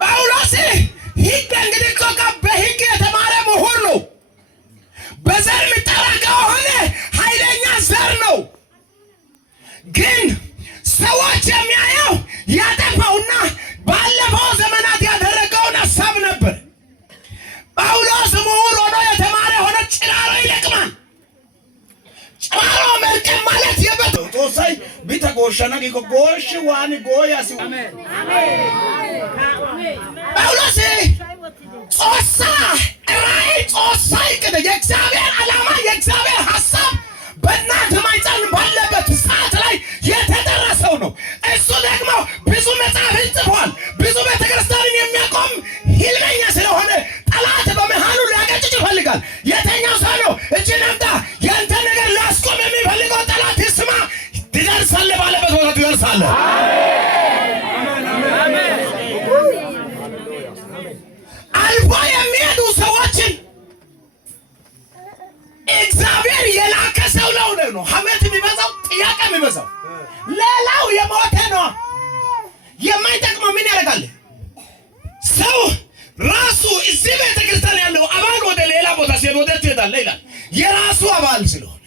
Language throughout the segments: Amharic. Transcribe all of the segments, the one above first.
ጳውሎስ ሕግ እንግዲህ እኮ በሕግ የተማረ ምሁር ነው። በዘር የሚጠራ ከሆነ ኃይለኛ ዘር ነው። ግን ሰዎች የሚያየው ያጠፋውና ባለፈው ዘመናት ያደረገውን ሐሳብ ነበር። ጳውሎስ ምሁር ሆኖ የተማረ ሆኖ ጭራሮ ይለቅማል። ጭራሮ መልቀም ማለት የበቶ ጦሳይ ቢተጎሸና ጎሽ ዋን ጎያሲ አሜን ጳውሎስ ጾሳ ራይ ጾሳ ይከደ የእግዚአብሔር ዓላማ የእግዚአብሔር ሐሳብ በእናንተ ማይጫን ባለበት ሰዓት ላይ የተደረሰው ነው። እሱ ደግሞ ብዙ መጽሐፍን ጽፏል። ብዙ ቤተክርስቲያንን የሚያቆም ህልመኛ ስለሆነ ጠላት በመሃሉ ሊያቀጭጭ ይፈልጋል። የተኛው ሰው ነው እጅን አምጣ ያንተ ነገር ሊያስቆም የሚፈልገው ጠላት ይስማ። ትደርሳለህ፣ ባለበት ቦታ ትደርሳለህ። አልፎ የሚሄዱ ሰዎችን እግዚአብሔር የላከ ሰው ነው። ሐሜት የሚበዛው፣ ጥያቄ የሚበዛው፣ ሌላው የሞተ ነው። የማይጠቅመው ምን ያደርጋል? ሰው ራሱ እዚህ ቤተክርስቲያን ያለው አባል ወደ ሌላ ቦታ ሲወደ ትሄዳለህ ይላል። የራሱ አባል ስለሆነ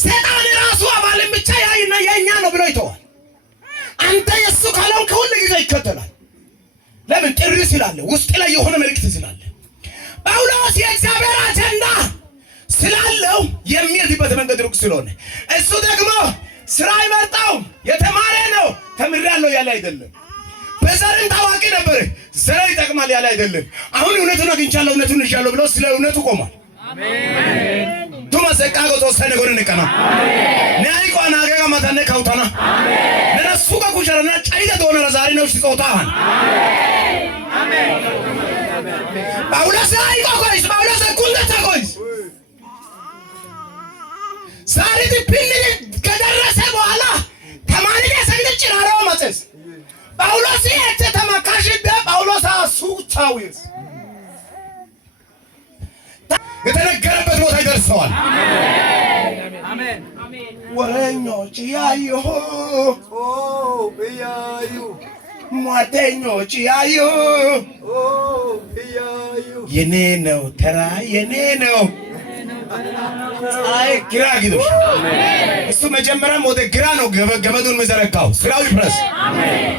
ሰይጣን ራሱ አባልን ብቻ ያይና የኛ ነው ብሎ ይተዋል። አንተ የሱ ካልሆንክ ሁሉ ጊዜ ይከተላል። ለምን? ጥሪ ስላለ፣ ውስጥ ላይ የሆነ መልእክት ስላለ። ጳውሎስ የእግዚአብሔር አጀንዳ ስላለው የሚሄድበት መንገድ ሩቅ ስለሆነ እሱ ደግሞ ስራ ይመርጣው የተማረ ነው። ተምሬያለሁ ያለ አይደለም። በዘርን ታዋቂ ነበር፣ ዘር ይጠቅማል ያለ አይደለም። አሁን እውነቱን አግኝቻለሁ፣ እውነቱን ይሻለሁ ብሎ ስለ እውነቱ ቆሟል። አሜን ቱማሰቃጎ ተወሰነ ጎነ ነቀና ነይ ቆና ገጋ ማታነ ካውታና ለነሱ ከኩሸረና ጫይደ ዶነ ዛሬ ነው ሲቆጣን አሜን ጳውሎስ አይቆይስ ጳውሎስ ኩንደታ ቆይስ ዛሬ ዲፕኒ ከደረሰ በኋላ ተማሪ ያሰግድ ጭራሮ ማጨስ ጳውሎስ የተማካሽ ጳውሎስ አሱቻዊስ የተነገረበት ቦታ ይደርሰዋል። አሜን አሜን ወረኞች ያዩ ያዩ ሟተኞች ያዩ ያዩ የኔ ነው ተራ የኔ ነው። አይ ግራ ግዶሽ እሱ መጀመሪያም ወደ ግራ ነው ገመዱን መዘረጋው። ስራው ይፍረስ። አሜን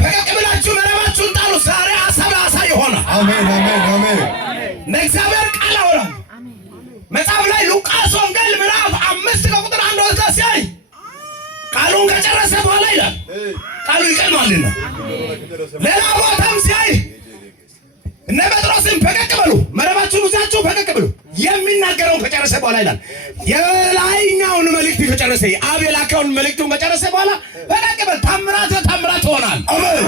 ፈቀቅ ብላችሁ መረባችሁን ጣሉ። ዛሬ አሳ ይሆናል። አሜን አሜን አሜን ለእግዚአብሔር ቃል አወራ። መጽሐፍ ላይ ሉቃስ ወንጌል ምዕራፍ 5 ከቁጥር 1 ወስዳ ሲያይ ቃሉን ከጨረሰ በኋላ ይላል ቃሉ ይቀማልና ሌላ ቦታም ሲያይ እነ ጴጥሮስን ፈቀቅ በሉ መረባችሁን ይዛችሁ ፈቀቅ በሉ የሚናገረውን ከጨረሰ በኋላ ይላል የላይኛውን መልእክት ከጨረሰ አብ የላከውን መልእክቱን ከጨረሰ በኋላ ፈቀቅ በል ታምራት በታምራት ሆናል። አሜን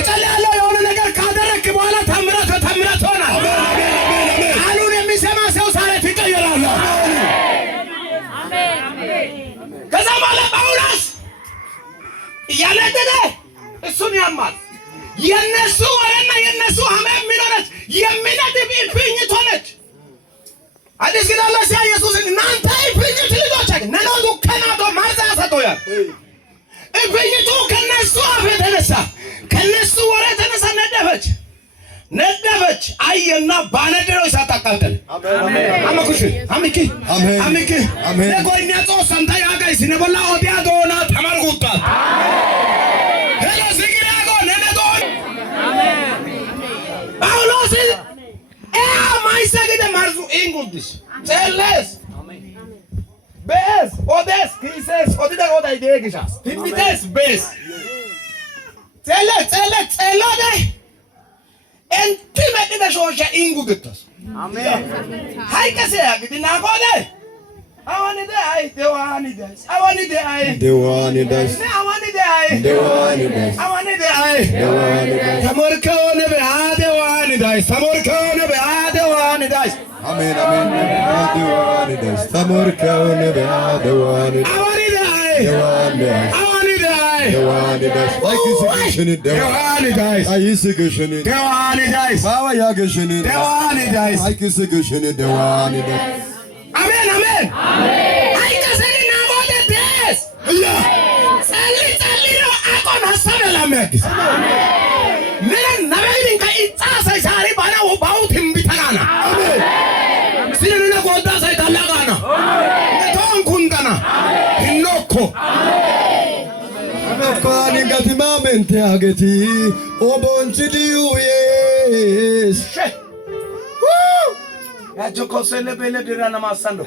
እጸልያለሁ የሆነ ነገር ካደረክ በኋላ ታምራት በታምራት ሆናል። አሜን ቃሉን የሚሰማ ሰው ሳለት ይቀየራል። አሜን ከዛ በኋላ ጳውሎስ እያነደደ እሱን ያማል። የነሱ ወሬና የነሱ ሐሜት የሚኖረች የሚነድብ እልፍኝት ሆነች። አዲስ ኪዳን ላይ ኢየሱስ እናንተ እልፍኝት ልጆች ነኖቱ ከናቶ ማርዛ ሰጥቶያል። እልፍኝቱ ከነሱ አፍ የተነሳ ከነሱ ወሬ የተነሳ ነደፈች አየና ባነደረው እሳት አቃጠለ። አሜን አመኩሽ አሚኪ አሜን አሚኪ አሜን ለጎኛ ጾሰንታ ያጋይስ ነቦላ ኦዲያ ዶና ተማርጉታ ሄሎ ዝግራጎ ነነዶ አሜን ጳውሎስ ማይሰግደ ማርዙ ኢንጉዲስ ጨለስ ቤስ ኦዴስ ኪሴስ ኦዲዳ ኦዳ ይደግሻስ ቲሚቴስ ቤስ ጸለደ enti medida shoosha ingugetas amen haykase agidina gode awani de ay dewani das awani de ay dewani das awani de ay dewani das awani de ay dewani das samorkone be adewani das samorkone be adewani das amen amen adewani das samorkone be adewani awani de ay dewani das Dewani das, like this geshini Dewani das, I is geshini Dewani das, Baba ya geshini Dewani das, like this geshini Dewani das. Amen, amen, amen. I geshini የሚያግዝ ምን ነብይን ከኢጻሳ ሳሪ ባና ወባው ትንቢተናና ሲነነ ጎዳ ሳይታላጋና እቶን ኩንተና ኢኖኮ አናኳኒ ጋቲማመንቴ አገቲ ኦቦንቺዲዩዬስ ያጆኮሰለ በለ ድራና ማሳንዶ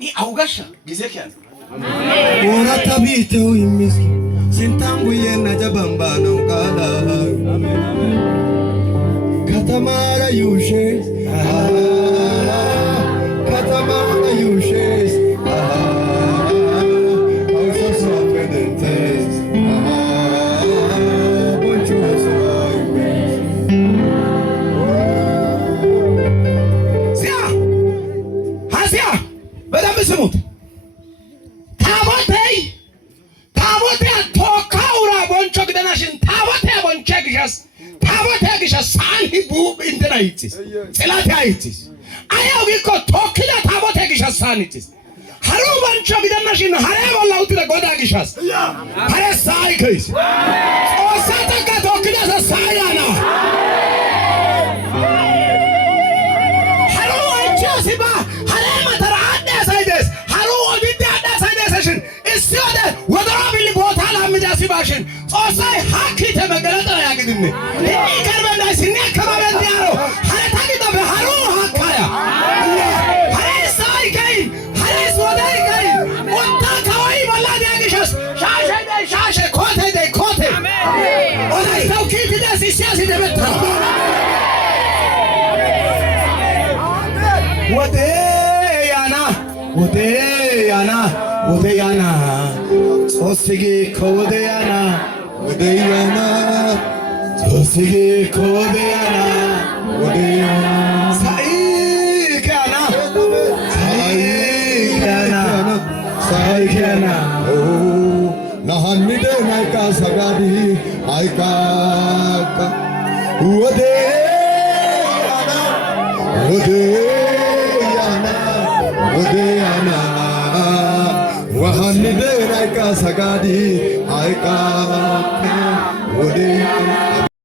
이 아우가샤 기세키야 오라타 비테오 임미스 신탕부에 나자밤바노 가라 카타마라 유셰 카타마라 유셰 아우소소 페덴테 본초소 ሲያ 하시야 በደንብ ስሙት። ታቦቴ ቶካውራ ቦንቾ ግደናሽን ታቦቴ ቦንቼ ግሸስ ታቦቴ ግሸስ ሳንሂቡ እንትና ይጭስ ጽላቴ አይጭስ አያው ጊኮ ቶክላ ታቦቴ ግሸስ ሳንጭስ ሀሩ ቦንቾ ግደናሽን ሀሬ ወላውት ለጎዳ ግሸስ ሀሬ ሳይ ከይስ ኦሳተካ ቶክላ ሳያና ሀሩ አንቺ ሲባ ሀሬ መተራ እስወደ ወደራቢል ቦታ ላምዳሲ ባሽን ጾሳይ ሀኪተ መገለጠ ያግድም ይከርበና ሲኔ ከማበል ያለው ሀታቂተ በሐሩ ሀካያ ሀይሳይ ከይ ሀይስ ወደይ ከይ ወጣ ካይ ወላድ ያግሽስ ሻሸ ኮቴ ወላይ ተውኪት ደስ ሲያሲ ደበታ ወደያና ሶስጊ ኮወደያና ወደያና ሶስጊ ኮወደያና ወደያና ሳይካና 오 나한미데 나이까 사가디 아이까까 ወደያና 와한미데 나이까 사가디